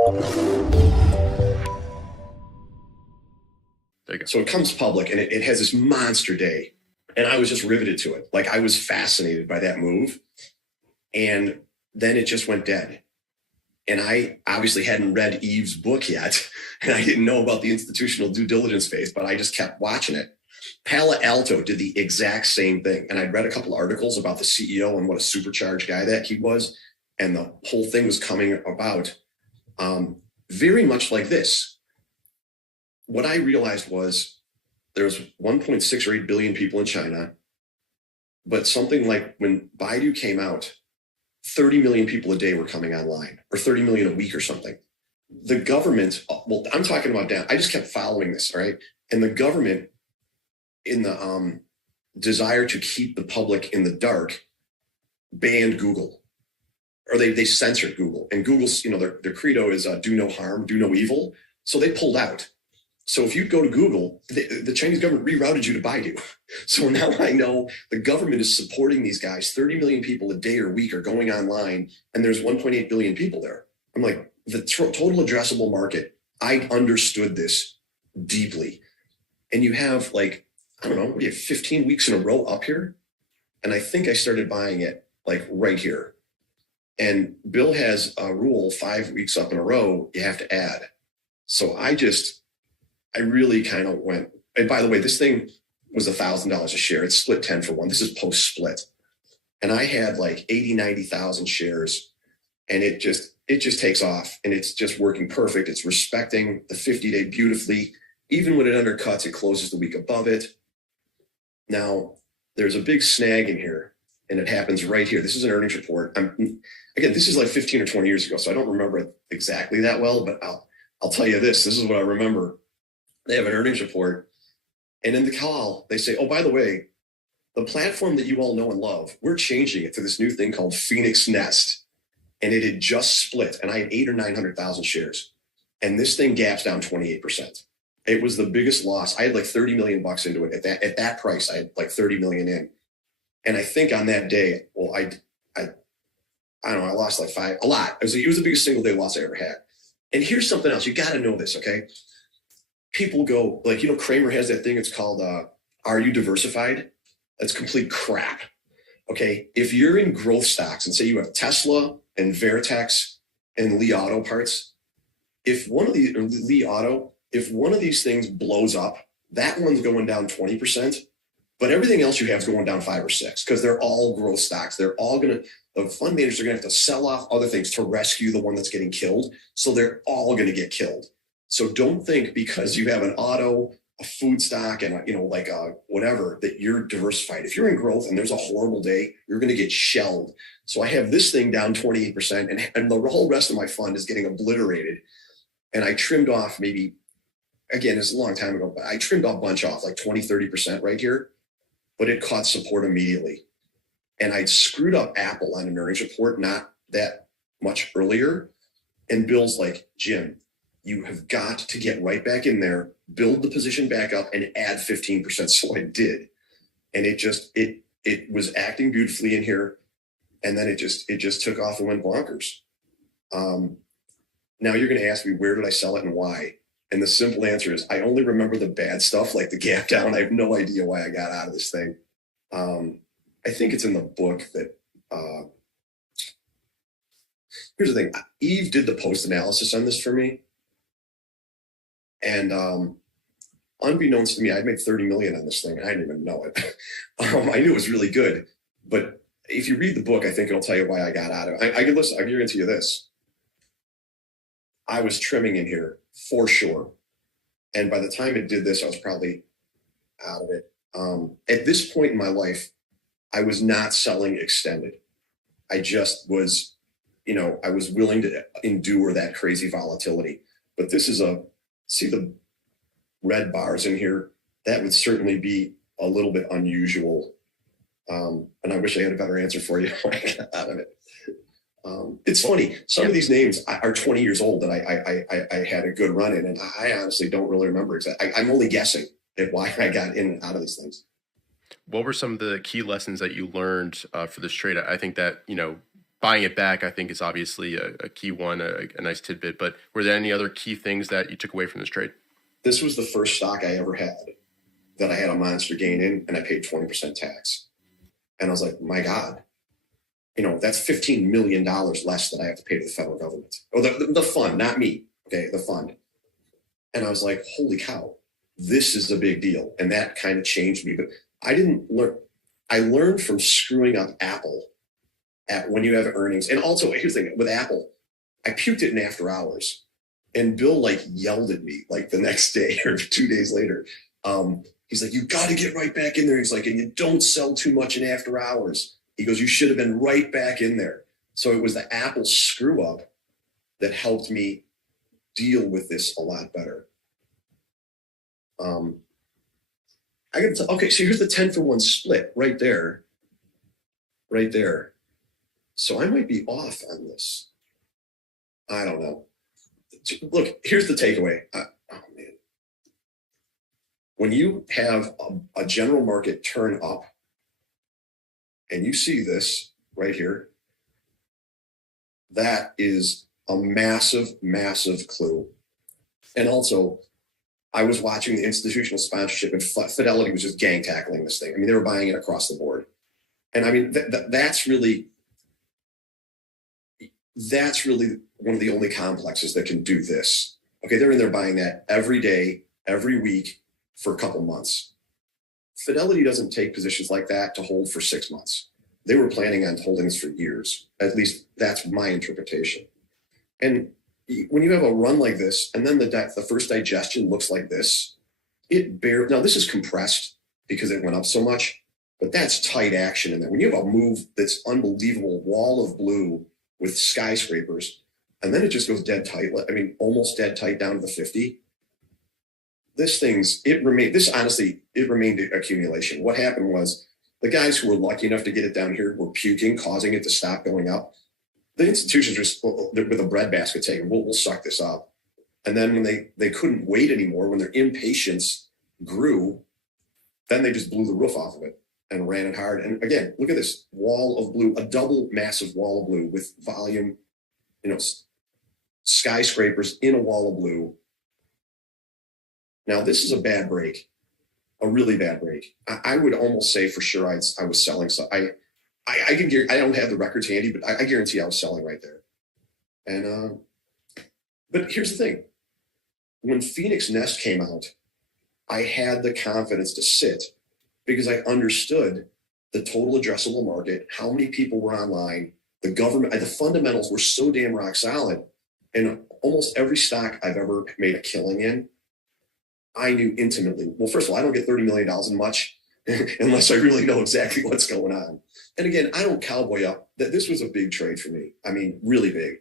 There you go. So it comes public and it has this monster day. And I was just riveted to it. Like, I was fascinated by that move. And then it just went dead. And I obviously hadn't read Eve's book yet. And I didn't know about the institutional due diligence phase, but I just kept watching it. Palo Alto did the exact same thing. And I'd read a couple of articles about the CEO and what a supercharged guy that he was. And the whole thing was coming about very much like this. What I realized was there's 1.6 or 8 billion people in China, but something like when Baidu came out, 30 million people a day were coming online, or 30 million a week or something. The government, well, I'm talking about down. I just kept following this, right? And the government, in the desire to keep the public in the dark, banned Google, or they censored Google. And Google's, their credo is do no harm, do no evil. So they pulled out. So if you go to Google, the Chinese government rerouted you to Baidu. So now I know the government is supporting these guys. 30 million people a day or week are going online, and there's 1.8 billion people there. I'm like, the total addressable market, I understood this deeply. And you have like, I don't know, what do you have, 15 weeks in a row up here? And I think I started buying it like right here. And Bill has a rule, 5 weeks up in a row, you have to add. So I really kind of went, and by the way, this thing was $1,000 a share. It's split 10 for 1. This is post split. And I had like 80, 90,000 shares, and it just takes off, and it's just working perfect. It's respecting the 50-day beautifully. Even when it undercuts, it closes the week above it. Now, there's a big snag in here, and it happens right here. This is an earnings report. Again, this is like 15 or 20 years ago, so I don't remember it exactly that well, but I'll tell you this. This is what I remember. They have an earnings report, and in the call, they say, oh, by the way, the platform that you all know and love, we're changing it to this new thing called Phoenix Nest. And it had just split, and I had 800,000 or 900,000 shares. And this thing gaps down 28%. It was the biggest loss. I had like 30 million bucks into it. At that price, I had like 30 million in. And I think on that day, well, I don't know, I lost like a lot. It was the biggest single day loss I ever had. And here's something else. You got to know this, okay? People go like, Kramer has that thing. It's called, are you diversified? That's complete crap. Okay. If you're in growth stocks and say you have Tesla and Veritex and Li Auto parts, if one of these things blows up, that one's going down 20%, but everything else you have is going down 5 or 6 because they're all growth stocks. The fund managers are going to have to sell off other things to rescue the one that's getting killed. So they're all going to get killed. So don't think because you have an auto, a food stock, and whatever, that you're diversified. If you're in growth and there's a horrible day, you're going to get shelled. So I have this thing down 28%, and the whole rest of my fund is getting obliterated. And I trimmed off maybe, again, it's a long time ago, but I trimmed a bunch off, like 20, 30% right here, but it caught support immediately. And I'd screwed up Apple on an earnings report not that much earlier. And Bill's like, Jim, you have got to get right back in there, build the position back up, and add 15%. So I did. And it was acting beautifully in here. And then it just took off and went bonkers. Now you're going to ask me, where did I sell it and why? And the simple answer is I only remember the bad stuff, like the gap down. I have no idea why I got out of this thing. I think it's in the book that, here's the thing. Eve did the post analysis on this for me. And unbeknownst to me, I'd made 30 million on this thing, and I didn't even know it. I knew it was really good, but if you read the book, I think it'll tell you why I got out of it. I can listen. I'm going to you this. I was trimming in here for sure. And by the time it did this, I was probably out of it. At this point in my life, I was not selling extended. I just was, I was willing to endure that crazy volatility. But this is see the red bars in here? That would certainly be a little bit unusual. And I wish I had a better answer for you when I got out of it. It's funny. Some of these names are 20 years old that I had a good run in, and I honestly don't really remember exactly. I'm only guessing at why I got in and out of these things. What were some of the key lessons that you learned for this trade? I think that, buying it back, I think, is obviously a key one, a nice tidbit. But were there any other key things that you took away from this trade? This was the first stock I ever had that I had a monster gain in, and I paid 20% tax. And I was like, my God, that's $15 million less that I have to pay to the federal government. Or the fund, not me. Okay, the fund. And I was like, holy cow, this is a big deal. And that kind of changed me. But I didn't learn. I learned from screwing up Apple when you have earnings. And also, here's the thing with Apple, I puked it in after hours. And Bill yelled at me the next day or 2 days later. He's like, you got to get right back in there. He's like, and you don't sell too much in after hours. He goes, you should have been right back in there. So it was the Apple screw up that helped me deal with this a lot better. Okay, so here's the 10-for-1 split right there. Right there. So I might be off on this. I don't know. Look, here's the takeaway. Oh, man. When you have a general market turn up, and you see this right here, that is a massive, massive clue. And also, I was watching the institutional sponsorship, and Fidelity was just gang tackling this thing. I mean, they were buying it across the board. And I mean, that's really one of the only complexes that can do this. Okay, they're in there buying that every day, every week for a couple months. Fidelity doesn't take positions like that to hold for 6 months. They were planning on holding this for years. At least that's my interpretation. And when you have a run like this, and then the first digestion looks like this, now this is compressed because it went up so much, but that's tight action in there. When you have a move that's unbelievable, wall of blue with skyscrapers, and then it just goes dead tight. I mean, almost dead tight down to the 50. It remained accumulation. What happened was the guys who were lucky enough to get it down here were puking, causing it to stop going up. The institutions just with a breadbasket saying, we'll suck this up. And then when they couldn't wait anymore, when their impatience grew, then they just blew the roof off of it and ran it hard. And again, look at this wall of blue, a double massive wall of blue with volume, skyscrapers in a wall of blue. Now, this is a bad break, a really bad break. I would almost say for sure I was selling. So I can guarantee, I don't have the records handy, but I guarantee I was selling right there. And but here's the thing. When Phoenix Nest came out, I had the confidence to sit because I understood the total addressable market, how many people were online, the government, the fundamentals were so damn rock solid. And almost every stock I've ever made a killing in, I knew intimately. Well, first of all, I don't get $30 million in much unless I really know exactly what's going on. And again, I don't cowboy up that this was a big trade for me. I mean, really big.